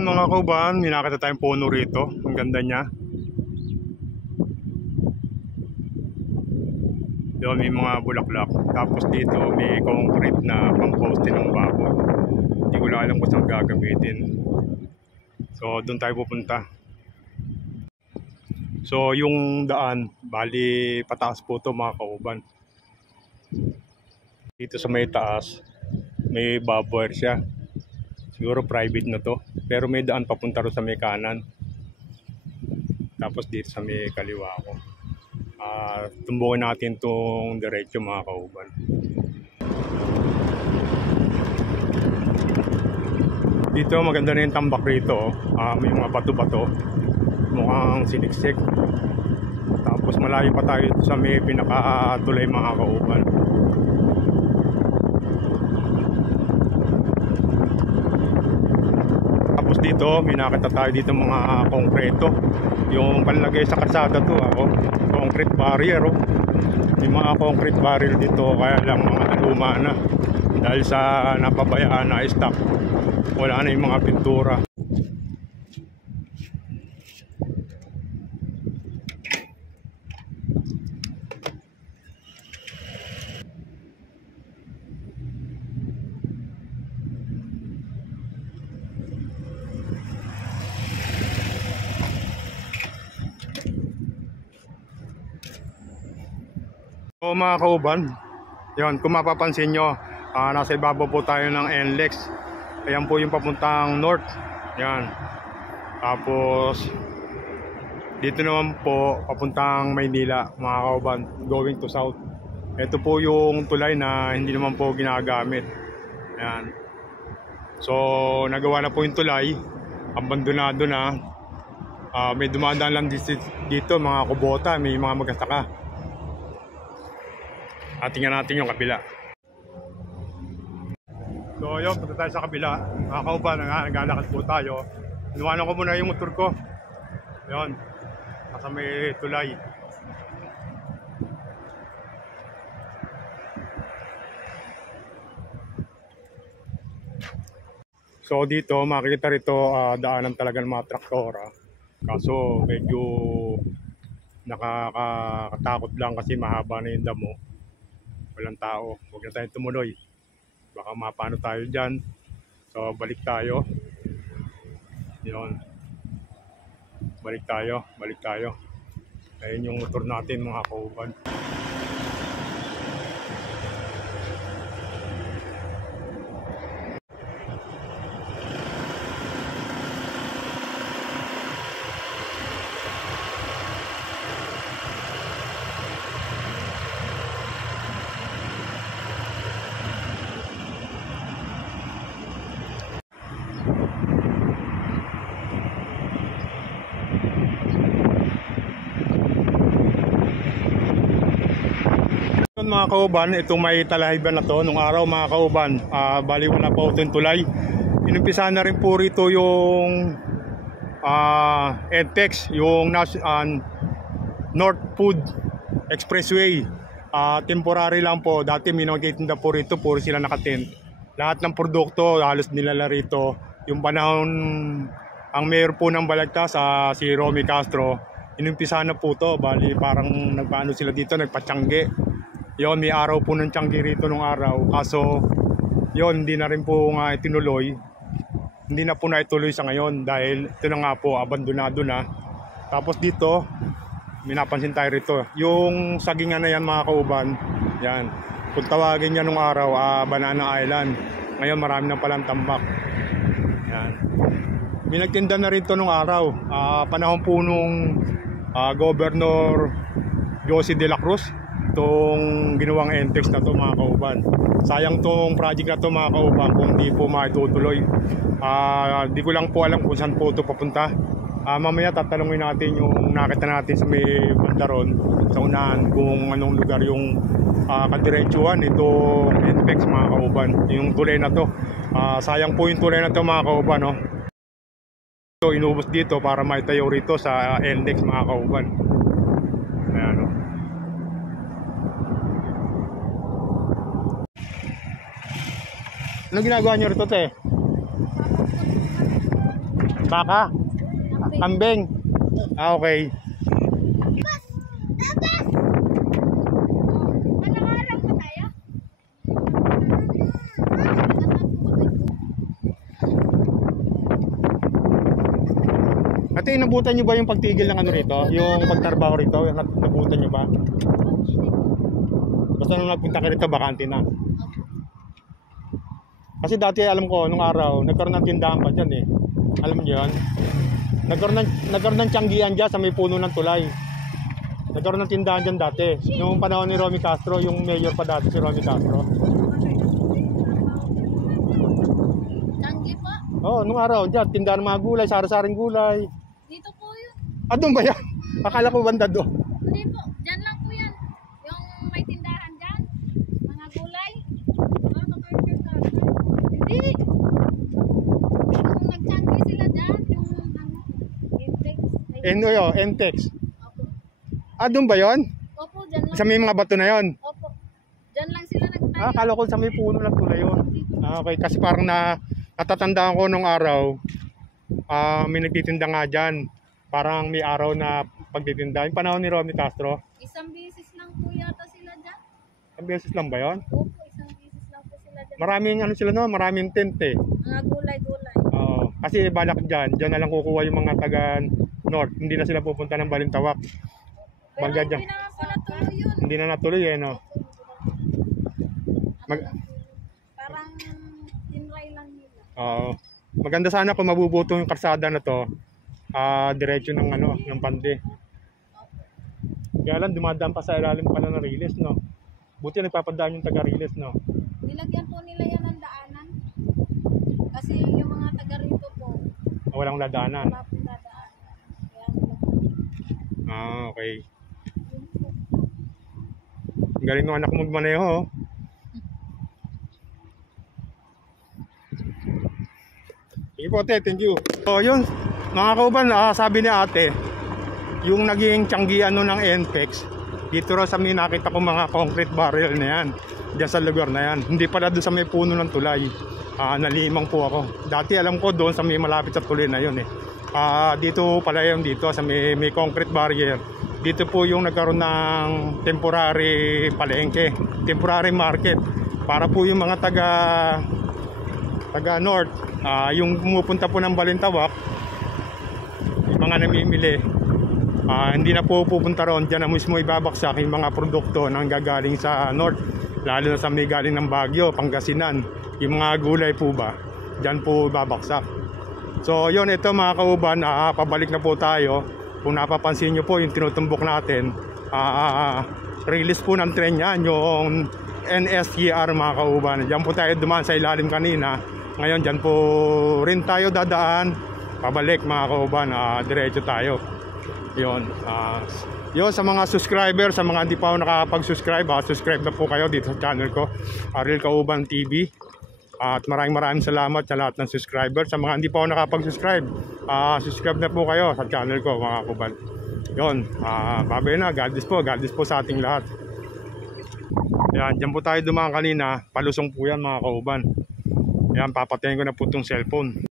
Yun mga kauban, may nakita tayong puno rito. Ang ganda niya. Yun, may mga bulaklak. Tapos dito may concrete na pang-poste ng baboy. Hindi ko lang alam kung saan gagamitin. So doon tayo pupunta. So yung daan, bali pataas po ito mga kauban. Dito sa may taas, may baboy siya. Siguro private na to. Pero may daan papunta rin sa may kanan. Tapos dito sa may kaliwa ko. Tumbungin natin itong diretso mga kauban. Dito maganda na yung tambak rito. May mga bato-bato. Mukhang siniksik. Tapos malayo pa tayo sa may pinakatulay mga kauban. Tapos dito may nakita tayo dito mga konkreto. Yung panlagay sa kalsada to concrete barrier. May mga concrete barrier dito, kaya lang mga luma na. Dahil sa napabayaan na stock, wala na yung mga pintura. So mga kauban, yun, kung mapapansin nyo, nasa ibabaw po tayo ng NLEX. Ayan po yung papuntang north. Yan. Tapos dito naman po papuntang Maynila mga kauban, going to south. Ito po yung tulay na hindi naman po ginagamit. Yan. So nagawa na po yung tulay, abandonado na. May dumadaan lang dito mga kubota, may mga magsasaka. Tingnan natin yung kabila. So yun, punta tayo sa kabila. Mga kauban, naglalakad po tayo. Inuwanan ko muna yung motor ko. Yun, nasa may tulay. So dito, makikita rito daanan talaga ng mga traktora. Kaso medyo nakakatakot lang kasi mahaba na yung damo. Walang tao, huwag na tayong tumuloy, baka mapano tayo dyan. So balik tayo. Yun, balik tayo. Ayun yung motor natin mga kauban. Mga kauban, itong may talahiban na to nung araw mga kauban, bali wala pa itong tulay. Inumpisa na rin po rito yung NTEX, yung North Food Expressway. Temporary lang po, dati may nagtitinda po rito, puro sila nakatent. Lahat ng produkto halos nilala rito. Yung panahon ang mayor po ng Balagtas, si Romy Castro, inumpisa na po to, bali parang nagpaano sila dito, nagpatsangge. Yon, may araw po ng tiyanggi rito nung araw. Kaso, yon, hindi na rin po nga itinuloy. Hindi na po na ituloy sa ngayon dahil ito na nga po, abandonado na. Tapos dito, may napansin tayo rito. Yung sagingan na yan mga kauban, yan. Kung tawagin niya nung araw, Banana Island. Ngayon marami na palang tambak. Yan. May nagtinda na rito nung araw. Panahon po nung Governor Jose de la Cruz. Itong ginawang NTEX na to mga kauban. Sayang tong project na to mga kauban kung di po maitutuloy. Di ko lang po alam kung saan po ito papunta. Mamaya tatanungin natin yung nakita natin sa may bandaron sa unahan kung anong lugar yung kadiretsuhan itong NTEX mga kauban. Yung tulay na to. Sayang po yung tulay na to mga kauban, no? So inubos dito para maitayo rito sa NTEX mga kauban. Ayan, no? Ano ginagawa nyo rito, te? Baka? Kambing? Ah, okay. Ate, nabutan nyo ba yung pagtigil ng ano rito? Yung pagtrabaho rito? Nabutan nyo ba? Basta nung nagpunta ka rito, bakante na. Kasi dati alam ko, nung araw, nagkaroon ng tindahan pa dyan eh. Alam nyo yun? Nagkaroon ng tiyanggihan dyan sa may puno ng tulay. Nagkaroon ng tindahan dyan dati. Noong panahon ni Romy Castro, yung mayor pa dati si Romy Castro. Tanggi po? Oo, nung araw, dyan, tindahan ng mga gulay, sari-saring gulay. Dito po yun. Ah, doon ba yan? Akala ko banda doon. Hindi po. Diyan lang po yan. Yung may tindahan dyan. Mga gulay. Hindi. Yung nagtanggi sila dyan. Yung ano. Intex. Entex. Opo. Ah, doon ba yon? Opo, dyan lang. Sa may mga bato na yon. Opo. Dyan lang sila nagtayo. Ah, akala ko sa may puno lang tulay yun. Ah, okay, kasi parang natatandaan ko nung araw, may nagtitinda nga dyan. Parang may araw na pagtitinda. Yung panahon ni Romy Castro. Isang beses lang po yata sila dyan. Ang beses lang ba yun? Opo, isang beses lang po sila dyan. Maraming ano sila no, maraming tent eh. Mga gulay-gulay. Oo, kasi balak dyan na lang kukuha yung mga taga north. Hindi na sila pupunta ng Balintawak. Pero Bangga hindi dyan. na po natuloy yun. Hindi na natuloy eh no. Parang tinry lang nila. Oo. Maganda sana kung mabubuto yung kalsada na to. Diretso ng ano, ng pande. Kaya lang dumadaan pa sa ilalim pala ng Riles, no. Buti nagpapadaan yung taga Riles, no. Nilagyan po nila yan ng daanan. Kasi yung mga taga rito po, Walang ladaanan. wala pong dadaanan. Kaya nilagyan. Ah, okay. Ang galing ng anak mo magmaneho, oh. Sige po, ate, thank you. So, yun, mga kauban, sabi ni ate, yung naging tiyanggian no ng NPEX, dito raw sa may nakita ko mga concrete barrel na yan, dyan sa lugar na yan. Hindi pala doon sa may puno ng tulay. Nalimang po ako. Dati alam ko doon sa may malapit sa tulay na yun eh. Dito pala yung dito sa may concrete barrier. Dito po yung nagkaroon ng temporary palengke, temporary market. Para po yung mga taga north, yung pumupunta po ng Balintawak, yung mga namimili, hindi na po pupunta roon. Diyan na mismo ibabaksak yung mga produkto nang gagaling sa north, lalo na sa may galing ng Baguio, Pangasinan. Yung mga gulay po ba, diyan po babaksak. So yun, ito mga kauban, pabalik na po tayo. Kung napapansin nyo po yung tinutumbok natin, release po ng tren yan, yung NSTR mga kauban. Diyan po tayo dumaan sa ilalim kanina. Ngayon dyan po rin tayo dadaan. Pabalik mga kauban, diretso tayo. Yun, yun sa mga subscriber, sa mga hindi pa ako nakapag-subscribe, subscribe na po kayo dito sa channel ko, Ariel Kauban TV. At maraming salamat sa lahat ng subscriber. Sa mga hindi pa ako nakapag-subscribe, subscribe na po kayo sa channel ko mga kauban. Yun, babay na, God bless po sa ating lahat. Yan, dyan po tayo dumaan kanina, palusong po yan mga kauban. Yan, papatayin ko na po itong cellphone.